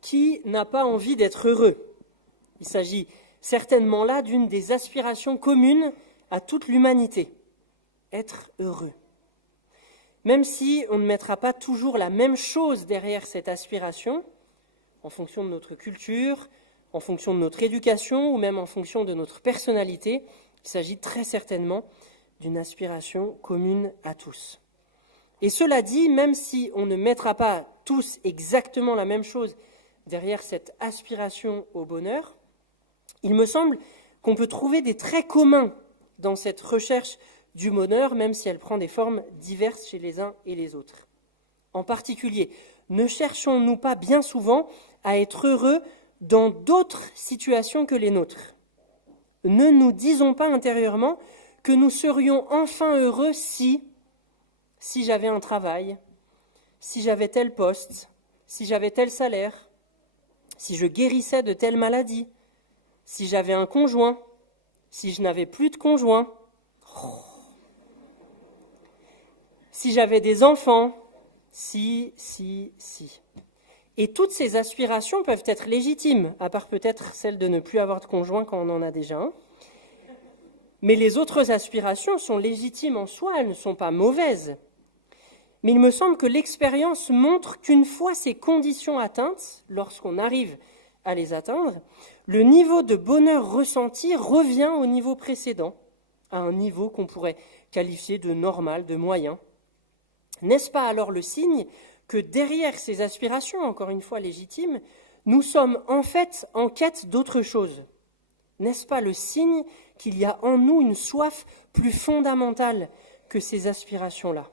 Qui n'a pas envie d'être heureux ? Il s'agit certainement là d'une des aspirations communes à toute l'humanité, être heureux. Même si on ne mettra pas toujours la même chose derrière cette aspiration, en fonction de notre culture, en fonction de notre éducation ou même en fonction de notre personnalité, il s'agit très certainement d'une aspiration commune à tous. Et cela dit, même si on ne mettra pas tous exactement la même chose derrière cette aspiration au bonheur, il me semble qu'on peut trouver des traits communs dans cette recherche du bonheur, même si elle prend des formes diverses chez les uns et les autres. En particulier, ne cherchons-nous pas bien souvent à être heureux dans d'autres situations que les nôtres ? Ne nous disons pas intérieurement que nous serions enfin heureux si j'avais un travail, si j'avais tel poste, si j'avais tel salaire, si je guérissais de telle maladie, si j'avais un conjoint, si je n'avais plus de conjoint, si j'avais des enfants, si. Et toutes ces aspirations peuvent être légitimes, à part peut-être celle de ne plus avoir de conjoint quand on en a déjà un. Mais les autres aspirations sont légitimes en soi, elles ne sont pas mauvaises. Mais il me semble que l'expérience montre qu'une fois ces conditions atteintes, lorsqu'on arrive à les atteindre, le niveau de bonheur ressenti revient au niveau précédent, à un niveau qu'on pourrait qualifier de normal, de moyen. N'est-ce pas alors le signe que derrière ces aspirations, encore une fois légitimes, nous sommes en fait en quête d'autre chose ? N'est-ce pas le signe qu'il y a en nous une soif plus fondamentale que ces aspirations-là ?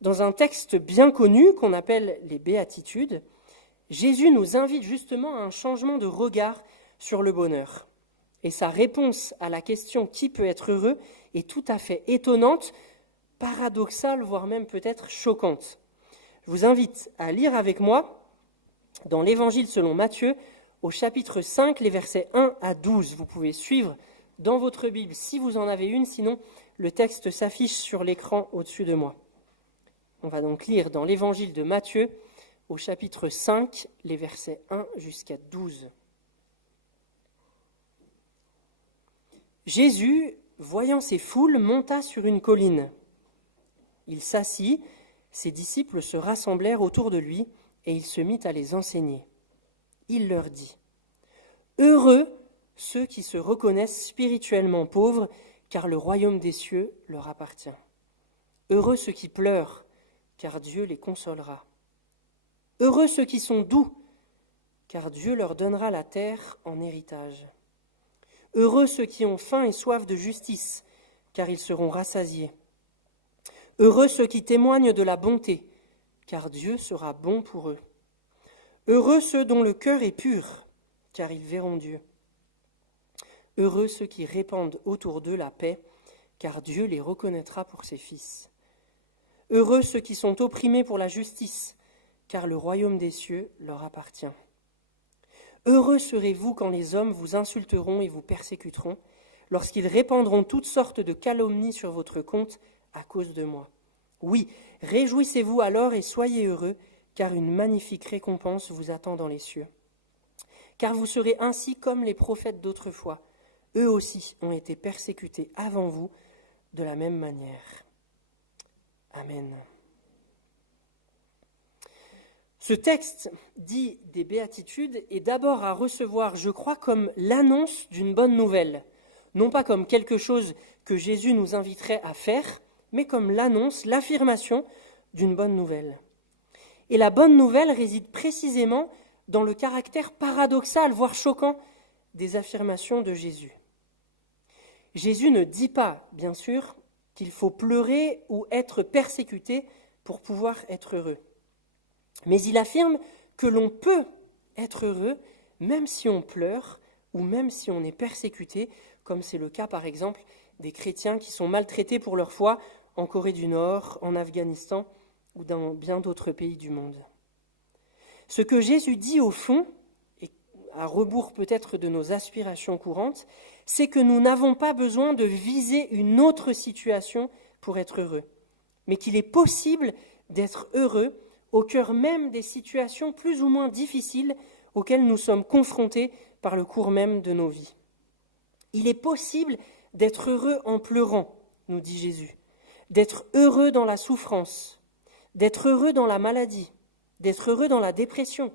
Dans un texte bien connu qu'on appelle les Béatitudes, Jésus nous invite justement à un changement de regard sur le bonheur. Et sa réponse à la question « Qui peut être heureux ?» est tout à fait étonnante, paradoxale, voire même peut-être choquante. Je vous invite à lire avec moi dans l'Évangile selon Matthieu, au chapitre 5, les versets 1 à 12. Vous pouvez suivre dans votre Bible si vous en avez une, sinon le texte s'affiche sur l'écran au-dessus de moi. On va donc lire dans l'Évangile de Matthieu, au chapitre 5, les versets 1 jusqu'à 12. Jésus, voyant ces foules, monta sur une colline. Il s'assit, ses disciples se rassemblèrent autour de lui, et il se mit à les enseigner. Il leur dit : « Heureux ceux qui se reconnaissent spirituellement pauvres, car le royaume des cieux leur appartient. Heureux ceux qui pleurent, car Dieu les consolera. Heureux ceux qui sont doux, car Dieu leur donnera la terre en héritage. Heureux ceux qui ont faim et soif de justice, car ils seront rassasiés. Heureux ceux qui témoignent de la bonté, car Dieu sera bon pour eux. Heureux ceux dont le cœur est pur, car ils verront Dieu. Heureux ceux qui répandent autour d'eux la paix, car Dieu les reconnaîtra pour ses fils. Heureux ceux qui sont opprimés pour la justice, car le royaume des cieux leur appartient. Heureux serez-vous quand les hommes vous insulteront et vous persécuteront, lorsqu'ils répandront toutes sortes de calomnies sur votre compte à cause de moi. Oui, réjouissez-vous alors et soyez heureux, car une magnifique récompense vous attend dans les cieux. Car vous serez ainsi comme les prophètes d'autrefois. Eux aussi ont été persécutés avant vous de la même manière. Amen. Ce texte dit des Béatitudes est d'abord à recevoir, je crois, comme l'annonce d'une bonne nouvelle, non pas comme quelque chose que Jésus nous inviterait à faire, mais comme l'annonce, l'affirmation d'une bonne nouvelle. Et la bonne nouvelle réside précisément dans le caractère paradoxal, voire choquant, des affirmations de Jésus. Jésus ne dit pas, bien sûr, qu'il faut pleurer ou être persécuté pour pouvoir être heureux. Mais il affirme que l'on peut être heureux même si on pleure ou même si on est persécuté, comme c'est le cas par exemple des chrétiens qui sont maltraités pour leur foi en Corée du Nord, en Afghanistan ou dans bien d'autres pays du monde. Ce que Jésus dit au fond, et à rebours peut-être de nos aspirations courantes, c'est que nous n'avons pas besoin de viser une autre situation pour être heureux, mais qu'il est possible d'être heureux au cœur même des situations plus ou moins difficiles auxquelles nous sommes confrontés par le cours même de nos vies. Il est possible d'être heureux en pleurant, nous dit Jésus, d'être heureux dans la souffrance, d'être heureux dans la maladie, d'être heureux dans la dépression,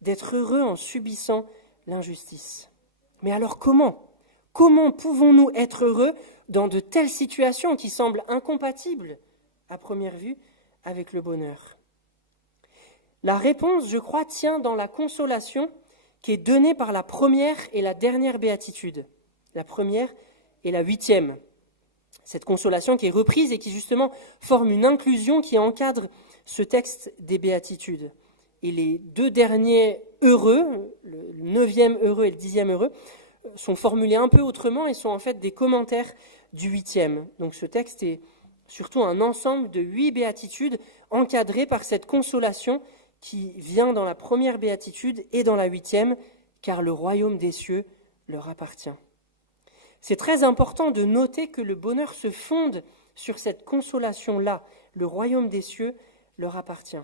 d'être heureux en subissant l'injustice. Mais alors comment ? Comment pouvons-nous être heureux dans de telles situations qui semblent incompatibles, à première vue, avec le bonheur ? La réponse, je crois, tient dans la consolation qui est donnée par la première et la dernière béatitude. La première et la 8e. Cette consolation qui est reprise et qui justement forme une inclusion qui encadre ce texte des béatitudes. Et les deux derniers heureux, le 9e heureux et le 10e heureux, sont formulés un peu autrement et sont en fait des commentaires du 8e. Donc ce texte est surtout un ensemble de 8 béatitudes encadrées par cette consolation qui vient dans la première béatitude et dans la 8e, car le royaume des cieux leur appartient. C'est très important de noter que le bonheur se fonde sur cette consolation-là. Le royaume des cieux leur appartient.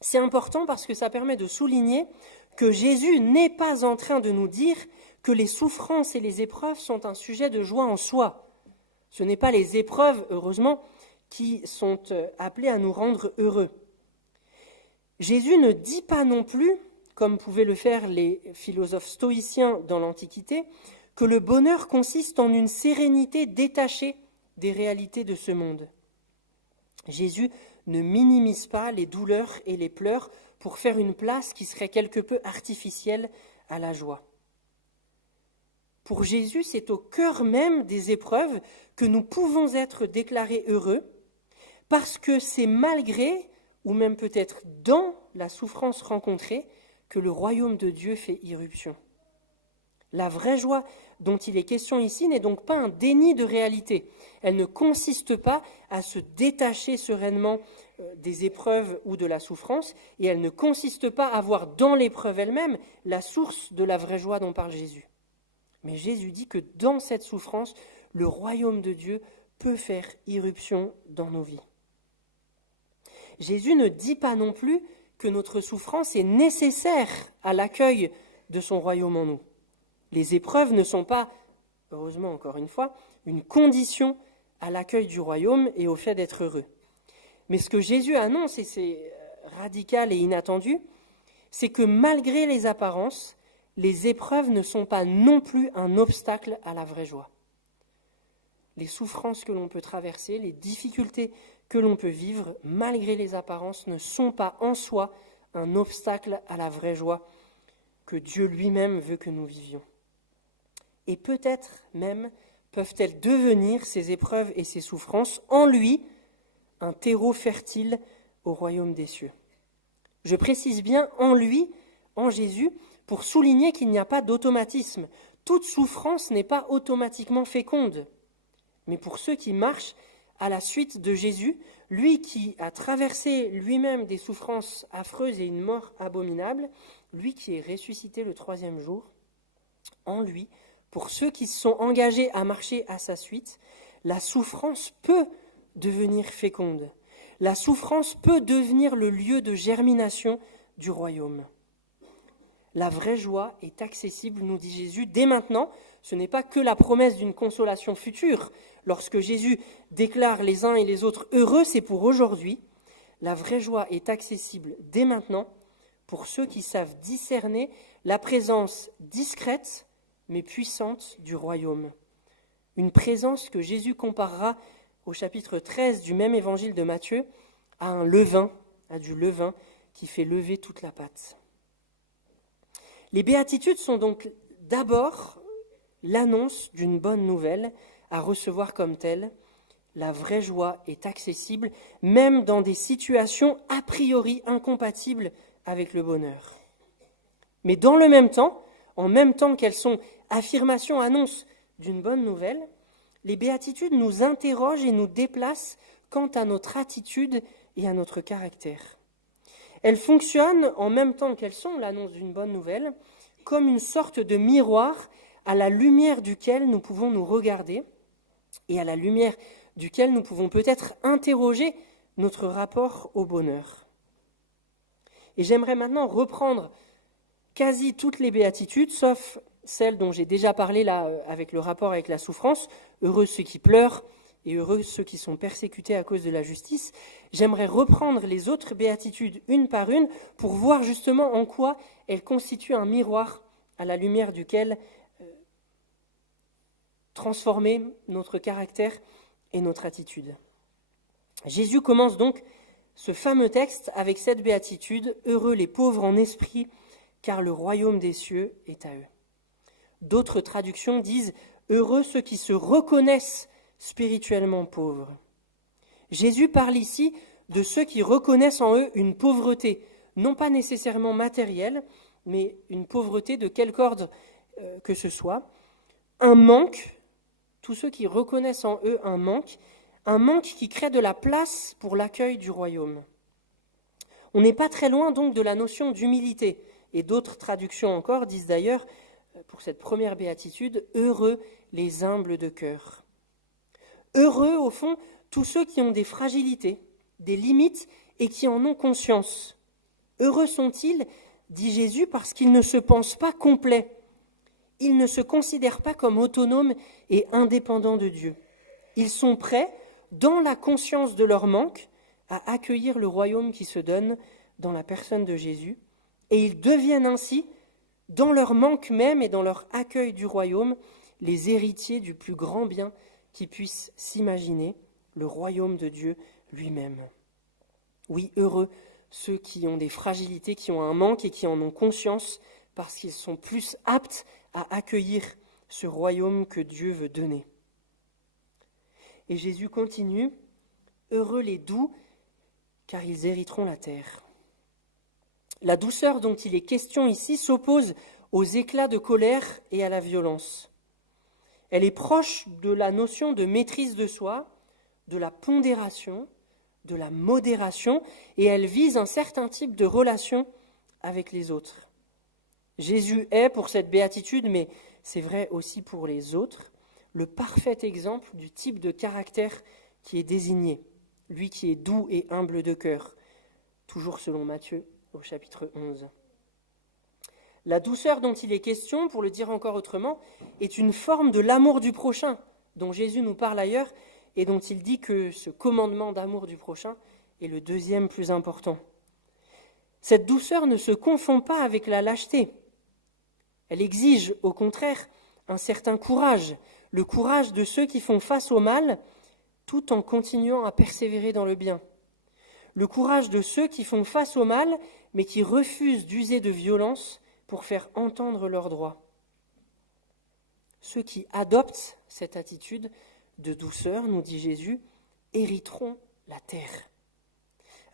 C'est important parce que ça permet de souligner que Jésus n'est pas en train de nous dire que les souffrances et les épreuves sont un sujet de joie en soi. Ce n'est pas les épreuves, heureusement, qui sont appelées à nous rendre heureux. Jésus ne dit pas non plus, comme pouvaient le faire les philosophes stoïciens dans l'Antiquité, que le bonheur consiste en une sérénité détachée des réalités de ce monde. Jésus ne minimise pas les douleurs et les pleurs pour faire une place qui serait quelque peu artificielle à la joie. Pour Jésus, c'est au cœur même des épreuves que nous pouvons être déclarés heureux, parce que c'est malgré, ou même peut-être dans la souffrance rencontrée, que le royaume de Dieu fait irruption. La vraie joie dont il est question ici n'est donc pas un déni de réalité. Elle ne consiste pas à se détacher sereinement des épreuves ou de la souffrance, et elle ne consiste pas à voir dans l'épreuve elle-même la source de la vraie joie dont parle Jésus. Mais Jésus dit que dans cette souffrance, le royaume de Dieu peut faire irruption dans nos vies. Jésus ne dit pas non plus que notre souffrance est nécessaire à l'accueil de son royaume en nous. Les épreuves ne sont pas, heureusement encore une fois, une condition à l'accueil du royaume et au fait d'être heureux. Mais ce que Jésus annonce, et c'est radical et inattendu, c'est que malgré les apparences, les épreuves ne sont pas non plus un obstacle à la vraie joie. Les souffrances que l'on peut traverser, les difficultés que l'on peut vivre, malgré les apparences, ne sont pas en soi un obstacle à la vraie joie que Dieu lui-même veut que nous vivions. Et peut-être même peuvent-elles devenir, ces épreuves et ces souffrances, en lui, un terreau fertile au royaume des cieux. Je précise bien en lui, en Jésus, pour souligner qu'il n'y a pas d'automatisme. Toute souffrance n'est pas automatiquement féconde. Mais pour ceux qui marchent à la suite de Jésus, lui qui a traversé lui-même des souffrances affreuses et une mort abominable, lui qui est ressuscité le 3e jour, en lui, pour ceux qui se sont engagés à marcher à sa suite, la souffrance peut devenir féconde. La souffrance peut devenir le lieu de germination du royaume. La vraie joie est accessible, nous dit Jésus, dès maintenant. Ce n'est pas que la promesse d'une consolation future. Lorsque Jésus déclare les uns et les autres heureux, c'est pour aujourd'hui. La vraie joie est accessible dès maintenant pour ceux qui savent discerner la présence discrète mais puissante du royaume. Une présence que Jésus comparera au chapitre 13 du même évangile de Matthieu à un levain, à du levain qui fait lever toute la pâte. Les béatitudes sont donc d'abord l'annonce d'une bonne nouvelle à recevoir comme telle. La vraie joie est accessible, même dans des situations a priori incompatibles avec le bonheur. Mais dans le même temps, en même temps qu'elles sont affirmations, annonces d'une bonne nouvelle, les béatitudes nous interrogent et nous déplacent quant à notre attitude et à notre caractère. Elles fonctionnent, en même temps qu'elles sont l'annonce d'une bonne nouvelle, comme une sorte de miroir à la lumière duquel nous pouvons nous regarder et à la lumière duquel nous pouvons peut-être interroger notre rapport au bonheur. Et j'aimerais maintenant reprendre quasi toutes les béatitudes, sauf celle dont j'ai déjà parlé là, avec le rapport avec la souffrance. Heureux ceux qui pleurent et heureux ceux qui sont persécutés à cause de la justice. J'aimerais reprendre les autres béatitudes une par une pour voir justement en quoi elles constituent un miroir à la lumière duquel transformer notre caractère et notre attitude. Jésus commence donc ce fameux texte avec cette béatitude « Heureux les pauvres en esprit, car le royaume des cieux est à eux ». D'autres traductions disent « Heureux ceux qui se reconnaissent spirituellement pauvres ». Jésus parle ici de ceux qui reconnaissent en eux une pauvreté, non pas nécessairement matérielle, mais une pauvreté de quelque ordre que ce soit, un manque, tous ceux qui reconnaissent en eux un manque qui crée de la place pour l'accueil du royaume. On n'est pas très loin donc de la notion d'humilité, et d'autres traductions encore disent d'ailleurs, pour cette première béatitude, « Heureux les humbles de cœur ». Heureux, au fond, tous ceux qui ont des fragilités, des limites, et qui en ont conscience. Heureux sont-ils, dit Jésus, parce qu'ils ne se pensent pas complets. Ils ne se considèrent pas comme autonomes et indépendants de Dieu. Ils sont prêts, dans la conscience de leur manque, à accueillir le royaume qui se donne dans la personne de Jésus, et ils deviennent ainsi, dans leur manque même et dans leur accueil du royaume, les héritiers du plus grand bien qui puisse s'imaginer, le royaume de Dieu lui-même. Oui, heureux ceux qui ont des fragilités, qui ont un manque et qui en ont conscience, parce qu'ils sont plus aptes à accueillir ce royaume que Dieu veut donner. Et Jésus continue, « Heureux les doux, car ils hériteront la terre. » La douceur dont il est question ici s'oppose aux éclats de colère et à la violence. Elle est proche de la notion de maîtrise de soi, de la pondération, de la modération, et elle vise un certain type de relation avec les autres. Jésus est, pour cette béatitude, mais c'est vrai aussi pour les autres, le parfait exemple du type de caractère qui est désigné, lui qui est doux et humble de cœur, toujours selon Matthieu au chapitre 11. La douceur dont il est question, pour le dire encore autrement, est une forme de l'amour du prochain, dont Jésus nous parle ailleurs, et dont il dit que ce commandement d'amour du prochain est le deuxième plus important. Cette douceur ne se confond pas avec la lâcheté. Elle exige, au contraire, un certain courage, le courage de ceux qui font face au mal, tout en continuant à persévérer dans le bien. Le courage de ceux qui font face au mal, mais qui refusent d'user de violence pour faire entendre leurs droits. Ceux qui adoptent cette attitude de douceur, nous dit Jésus, hériteront la terre.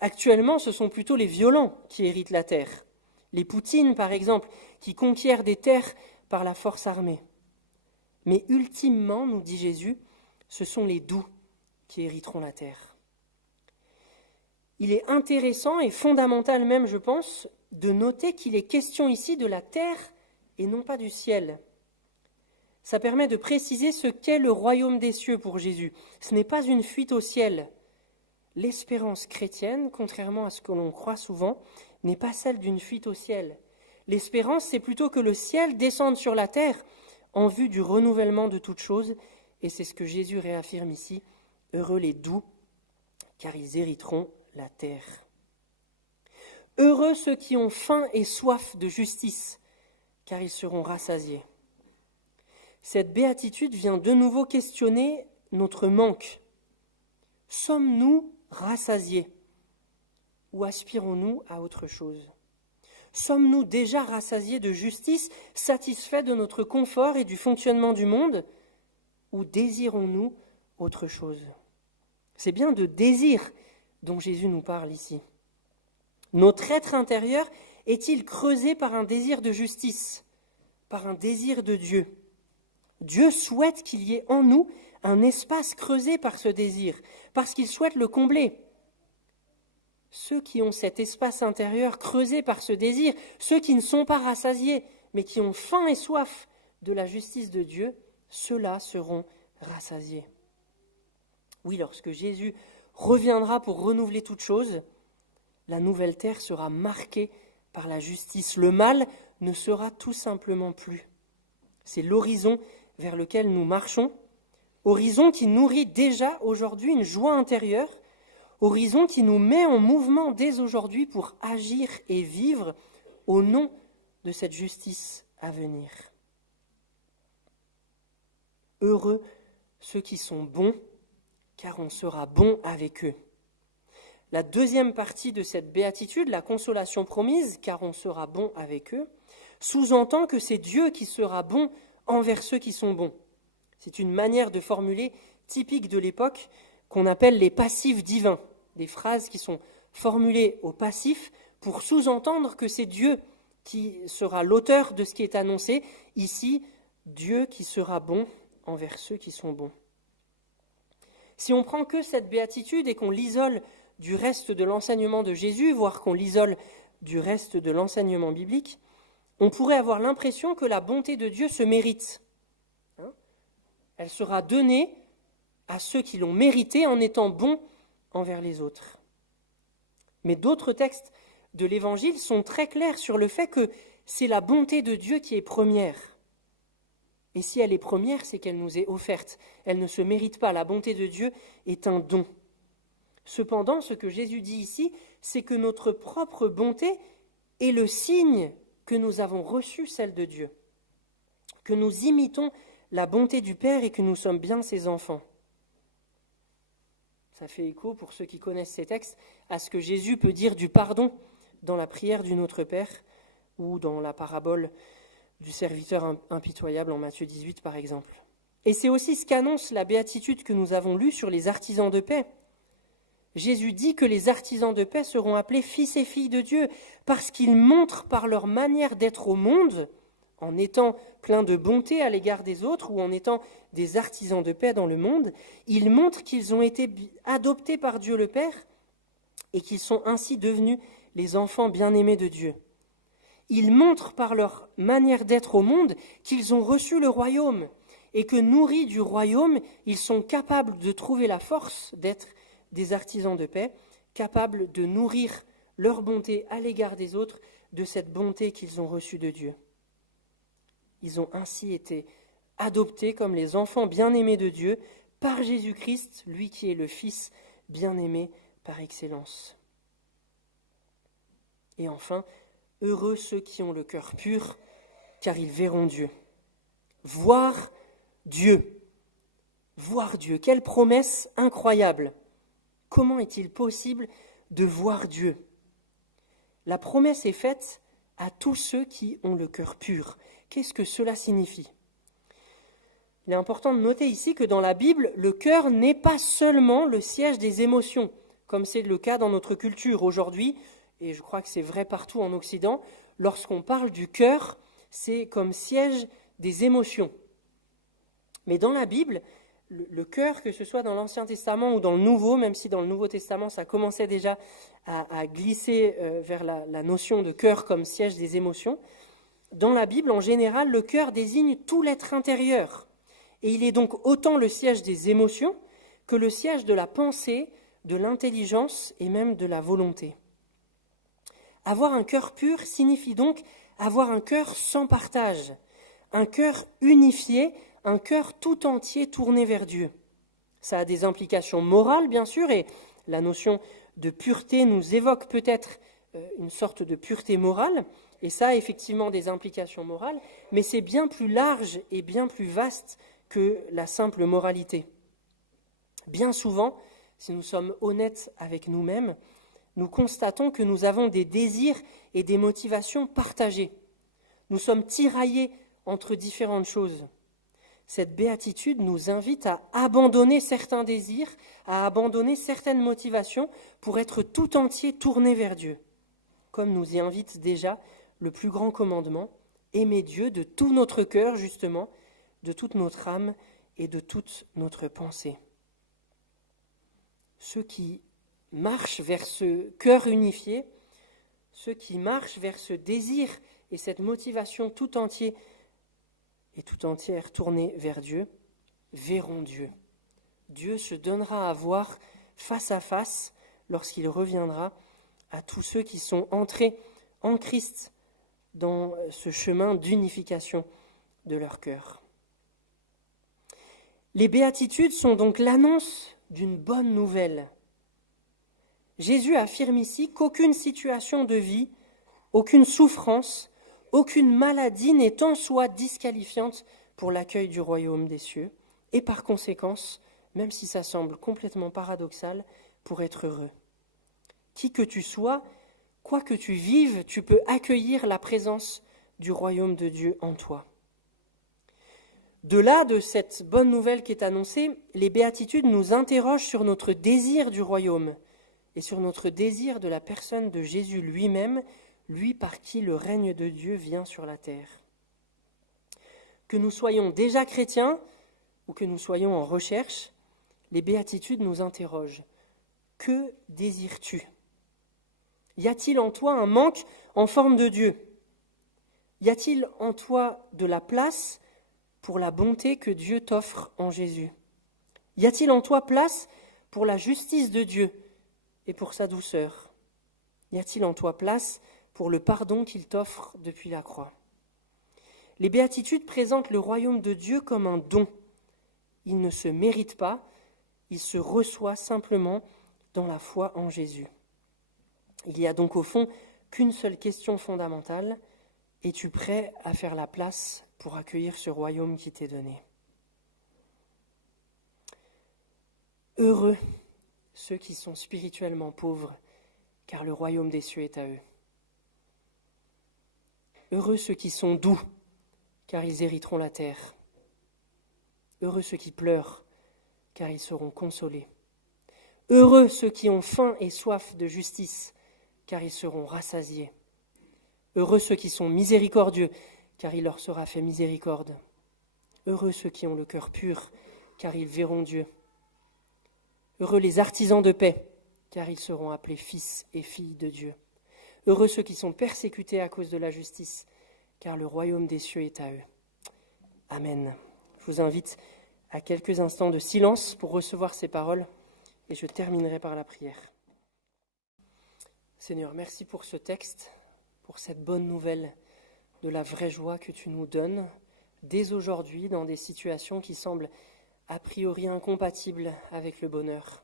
Actuellement, ce sont plutôt les violents qui héritent la terre. Les Poutines, par exemple, qui conquièrent des terres par la force armée. Mais ultimement, nous dit Jésus, ce sont les doux qui hériteront la terre. Il est intéressant et fondamental même, je pense, de noter qu'il est question ici de la terre et non pas du ciel. Ça permet de préciser ce qu'est le royaume des cieux pour Jésus. Ce n'est pas une fuite au ciel. L'espérance chrétienne, contrairement à ce que l'on croit souvent, n'est pas celle d'une fuite au ciel. L'espérance, c'est plutôt que le ciel descende sur la terre en vue du renouvellement de toutes choses, et c'est ce que Jésus réaffirme ici. Heureux les doux, car ils hériteront la terre. Heureux ceux qui ont faim et soif de justice, car ils seront rassasiés. Cette béatitude vient de nouveau questionner notre manque. Sommes-nous rassasiés ou aspirons-nous à autre chose ? Sommes-nous déjà rassasiés de justice, satisfaits de notre confort et du fonctionnement du monde, ou désirons-nous autre chose ? C'est bien de désir dont Jésus nous parle ici. Notre être intérieur est-il creusé par un désir de justice, par un désir de Dieu ? Dieu souhaite qu'il y ait en nous un espace creusé par ce désir, parce qu'il souhaite le combler. Ceux qui ont cet espace intérieur creusé par ce désir, ceux qui ne sont pas rassasiés, mais qui ont faim et soif de la justice de Dieu, ceux-là seront rassasiés. Oui, lorsque Jésus reviendra pour renouveler toutes choses, la nouvelle terre sera marquée par la justice. Le mal ne sera tout simplement plus. C'est l'horizon vers lequel nous marchons, horizon qui nourrit déjà aujourd'hui une joie intérieure, horizon qui nous met en mouvement dès aujourd'hui pour agir et vivre au nom de cette justice à venir. Heureux ceux qui sont bons, car on sera bon avec eux. La deuxième partie de cette béatitude, la consolation promise, car on sera bon avec eux, sous-entend que c'est Dieu qui sera bon envers ceux qui sont bons. C'est une manière de formuler typique de l'époque qu'on appelle les passifs divins, des phrases qui sont formulées au passif pour sous-entendre que c'est Dieu qui sera l'auteur de ce qui est annoncé. Ici, Dieu qui sera bon envers ceux qui sont bons. Si on prend que cette béatitude et qu'on l'isole du reste de l'enseignement de Jésus, voire qu'on l'isole du reste de l'enseignement biblique, on pourrait avoir l'impression que la bonté de Dieu se mérite. Elle sera donnée à ceux qui l'ont méritée en étant bons envers les autres. Mais d'autres textes de l'Évangile sont très clairs sur le fait que c'est la bonté de Dieu qui est première. Et si elle est première, c'est qu'elle nous est offerte. Elle ne se mérite pas. La bonté de Dieu est un don. Cependant, ce que Jésus dit ici, c'est que notre propre bonté est le signe que nous avons reçu celle de Dieu, que nous imitons la bonté du Père et que nous sommes bien ses enfants. Ça fait écho, pour ceux qui connaissent ces textes, à ce que Jésus peut dire du pardon dans la prière du Notre Père ou dans la parabole du serviteur impitoyable en Matthieu 18 par exemple. Et c'est aussi ce qu'annonce la béatitude que nous avons lue sur les artisans de paix. Jésus dit que les artisans de paix seront appelés fils et filles de Dieu parce qu'ils montrent par leur manière d'être au monde, en étant pleins de bonté à l'égard des autres ou en étant des artisans de paix dans le monde, ils montrent qu'ils ont été adoptés par Dieu le Père et qu'ils sont ainsi devenus les enfants bien-aimés de Dieu. Ils montrent par leur manière d'être au monde qu'ils ont reçu le royaume et que nourris du royaume, ils sont capables de trouver la force d'être des artisans de paix, capables de nourrir leur bonté à l'égard des autres de cette bonté qu'ils ont reçue de Dieu. Ils ont ainsi été adoptés comme les enfants bien-aimés de Dieu par Jésus-Christ, lui qui est le Fils bien-aimé par excellence. Et enfin, heureux ceux qui ont le cœur pur, car ils verront Dieu. Voir Dieu. Voir Dieu. Quelle promesse incroyable. Comment est-il possible de voir Dieu ? La promesse est faite à tous ceux qui ont le cœur pur. Qu'est-ce que cela signifie ? Il est important de noter ici que dans la Bible, le cœur n'est pas seulement le siège des émotions, comme c'est le cas dans notre culture aujourd'hui, et je crois que c'est vrai partout en Occident. Lorsqu'on parle du cœur, c'est comme siège des émotions. Mais dans la Bible, le cœur, que ce soit dans l'Ancien Testament ou dans le Nouveau, même si dans le Nouveau Testament ça commençait déjà à glisser vers la notion de cœur comme siège des émotions, dans la Bible, en général, le cœur désigne tout l'être intérieur. Et il est donc autant le siège des émotions que le siège de la pensée, de l'intelligence et même de la volonté. Avoir un cœur pur signifie donc avoir un cœur sans partage, un cœur unifié, un cœur tout entier tourné vers Dieu. Ça a des implications morales, bien sûr, et la notion de pureté nous évoque peut-être une sorte de pureté morale, et ça a effectivement des implications morales, mais c'est bien plus large et bien plus vaste que la simple moralité. Bien souvent, si nous sommes honnêtes avec nous-mêmes, nous constatons que nous avons des désirs et des motivations partagées. Nous sommes tiraillés entre différentes choses. Cette béatitude nous invite à abandonner certains désirs, à abandonner certaines motivations pour être tout entier tourné vers Dieu. Comme nous y invite déjà le plus grand commandement, aimer Dieu de tout notre cœur, justement, de toute notre âme et de toute notre pensée. Ceux qui marchent vers ce cœur unifié, ceux qui marchent vers ce désir et cette motivation tout entier et tout entière tournée vers Dieu, verront Dieu. Dieu se donnera à voir face à face lorsqu'il reviendra à tous ceux qui sont entrés en Christ dans ce chemin d'unification de leur cœur. Les béatitudes sont donc l'annonce d'une bonne nouvelle. Jésus affirme ici qu'aucune situation de vie, aucune souffrance, aucune maladie n'est en soi disqualifiante pour l'accueil du royaume des cieux, et par conséquence, même si ça semble complètement paradoxal, pour être heureux. Qui que tu sois, quoi que tu vives, tu peux accueillir la présence du royaume de Dieu en toi. De là, de cette bonne nouvelle qui est annoncée, les béatitudes nous interrogent sur notre désir du royaume et sur notre désir de la personne de Jésus lui-même, lui par qui le règne de Dieu vient sur la terre. Que nous soyons déjà chrétiens ou que nous soyons en recherche, les béatitudes nous interrogent. Que désires-tu ? Y a-t-il en toi un manque en forme de Dieu ? Y a-t-il en toi de la place pour la bonté que Dieu t'offre en Jésus ? Y a-t-il en toi place pour la justice de Dieu et pour sa douceur ? Y a-t-il en toi place pour le pardon qu'il t'offre depuis la croix ? Les béatitudes présentent le royaume de Dieu comme un don. Il ne se mérite pas, il se reçoit simplement dans la foi en Jésus. Il y a donc au fond qu'une seule question fondamentale. Es-tu prêt à faire la place pour accueillir ce royaume qui t'est donné ? Heureux ceux qui sont spirituellement pauvres, car le royaume des cieux est à eux. Heureux ceux qui sont doux, car ils hériteront la terre. Heureux ceux qui pleurent, car ils seront consolés. Heureux ceux qui ont faim et soif de justice, car ils seront rassasiés. Heureux ceux qui sont miséricordieux, car il leur sera fait miséricorde. Heureux ceux qui ont le cœur pur, car ils verront Dieu. Heureux les artisans de paix, car ils seront appelés fils et filles de Dieu. Heureux ceux qui sont persécutés à cause de la justice, car le royaume des cieux est à eux. Amen. Je vous invite à quelques instants de silence pour recevoir ces paroles, et je terminerai par la prière. Seigneur, merci pour ce texte, pour cette bonne nouvelle de la vraie joie que tu nous donnes dès aujourd'hui dans des situations qui semblent a priori incompatibles avec le bonheur.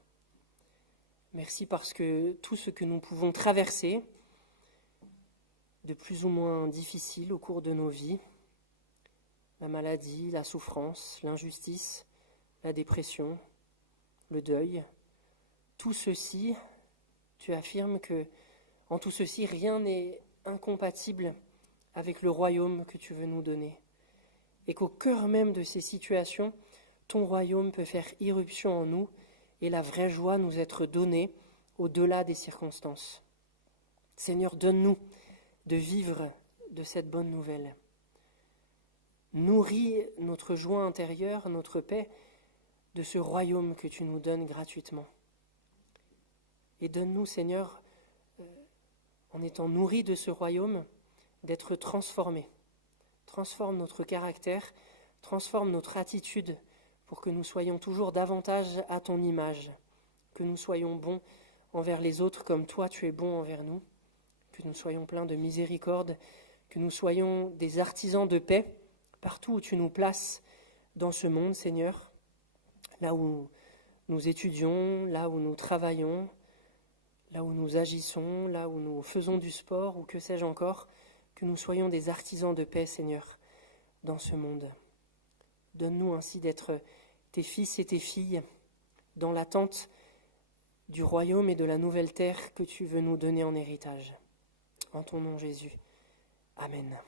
Merci parce que tout ce que nous pouvons traverser, de plus ou moins difficile au cours de nos vies, la maladie, la souffrance, l'injustice, la dépression, le deuil, tout ceci, tu affirmes que en tout ceci, rien n'est incompatible avec le royaume que tu veux nous donner. Et qu'au cœur même de ces situations, ton royaume peut faire irruption en nous et la vraie joie nous être donnée au-delà des circonstances. Seigneur, donne-nous de vivre de cette bonne nouvelle. Nourris notre joie intérieure, notre paix, de ce royaume que tu nous donnes gratuitement. Et donne-nous, Seigneur, en étant nourris de ce royaume, d'être transformés. Transforme notre caractère, transforme notre attitude pour que nous soyons toujours davantage à ton image, que nous soyons bons envers les autres comme toi tu es bon envers nous, que nous soyons pleins de miséricorde, que nous soyons des artisans de paix partout où tu nous places dans ce monde, Seigneur, là où nous étudions, là où nous travaillons, là où nous agissons, là où nous faisons du sport ou que sais-je encore, que nous soyons des artisans de paix, Seigneur, dans ce monde. Donne-nous ainsi d'être tes fils et tes filles dans l'attente du royaume et de la nouvelle terre que tu veux nous donner en héritage. En ton nom, Jésus. Amen.